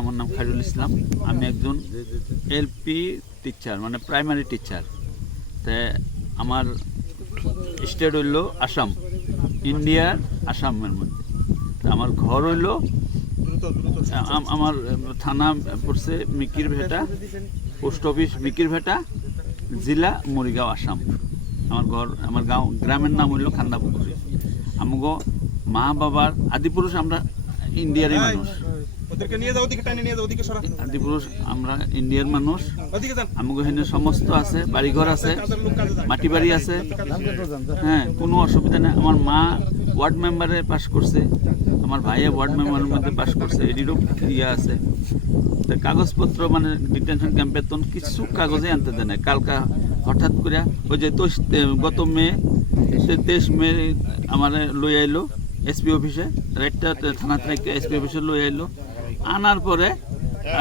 আমার নাম খায়রুল ইসলাম। আমি একজন এলপি টিচার, মানে প্রাইমারি টিচার। তে আমার স্টেট হইল আসাম, ইন্ডিয়ার আসামের মধ্যে। আমার ঘর হইল, আমার থানা পড়ছে মিকিরভেটা, পোস্ট অফিস মিকিরভেটা, জেলা মরিগাঁও, আসাম। আমার ঘর, আমার গাঁও, গ্রামের নাম হইল খান্দাপুকুরি। আমাগো মা বাবার আদিপুরুষ আমরা ইন্ডিয়ারই মানুষ, আদিপুরুষ আমরা ইন্ডিয়ার মানুষ। আমাকে এখানে সমস্ত আছে, বাড়িঘর আছে, মাটি বাড়ি আছে। হ্যাঁ, কোনো অসুবিধা নেই। আমার মা ওয়ার্ড মেম্বারে পাশ করছে, আমার ভাইয়ে ওয়ার্ড মেম্বারের মধ্যে পাশ করছে, এটিরও ইয়ে আছে। তো কাগজপত্র মানে ডিটেনশন ক্যাম্পের তো কিছু কাগজে আনতে দেয় না। কালকা হঠাৎ করে ওই যে গত মে 23 মে আমার লই আইলো এসপি অফিসে, রাইটটা থানা থেকে এসপি অফিসে লই আইলো। আনার পরে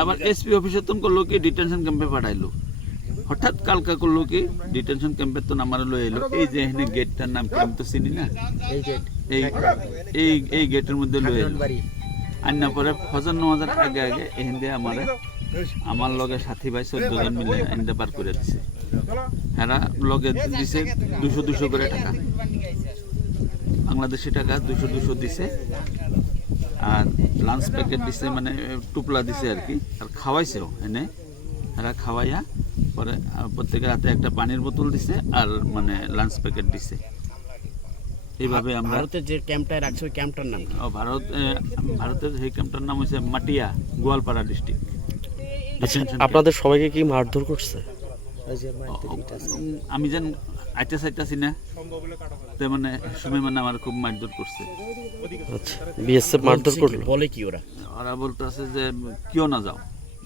আবার এসপি অফিসে তো করলো কি ডিটেনশন ক্যাম্পে পাঠাইলো। হঠাৎ কালকা করলো কি ডিটেনশন ক্যাম্পের তো আমার লই আইলো। এই যে এখানে গেটটার নাম কি আমি তো চিনি না, এই গেটের মধ্যে লই আইলো। আন্না পরে ফজর নামাজের আগে আগে এখান দিয়ে আমার লগে সাথী ভাই 14 জন মিলে এখানে পার করে দিছে। হ্যাঁ, লগে দিছে 200 করে টাকা, বাংলাদেশি টাকা 200 দিছে। আর লাঞ্চ প্যাকেট দিছে, মানে টুপলা দিছে আর কি। আর খাওয়াইছেও এনে, এরা খাওয়াইয়া পরে প্রত্যেকের হাতে একটা পানির বোতল দিছে আর মানে লাঞ্চ প্যাকেট দিছে। এইভাবে আমরা ভারতের যে ক্যাম্পটা রাখছে ওই ক্যাম্পটার নাম কি? ভারতের সেই ক্যাম্পটার নাম হচ্ছে মাটিয়া, গোয়ালপাড়া ডিস্ট্রিক্ট। আচ্ছা, আপনাদের সবাইকে কি মারধর করছে? আমি যেন আইতে চাইতেছি না, তো মানে সময় মানে আমার খুব মারধর করছে। আচ্ছা, বিএসএফ মারধর করলো? বলে কি ওরা? ওরা বলতে আছে যে কিয় না যাও,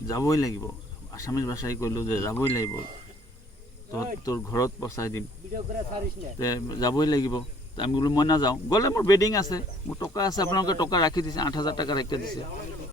যাবই লাগিব। আসামিজ ভাষায় কইলো যে যাবই লাগিব, তোর ঘৰত পচাই দিম, যাবই লাগিব। আমি বলো মই না যাওঁ, গ'লে মোৰ বেডিং আছে, মোৰ টকা আছে, আপোনালোকে টকা ৰাখি দিছে, 8,000 টাকা ৰাখি দিছে।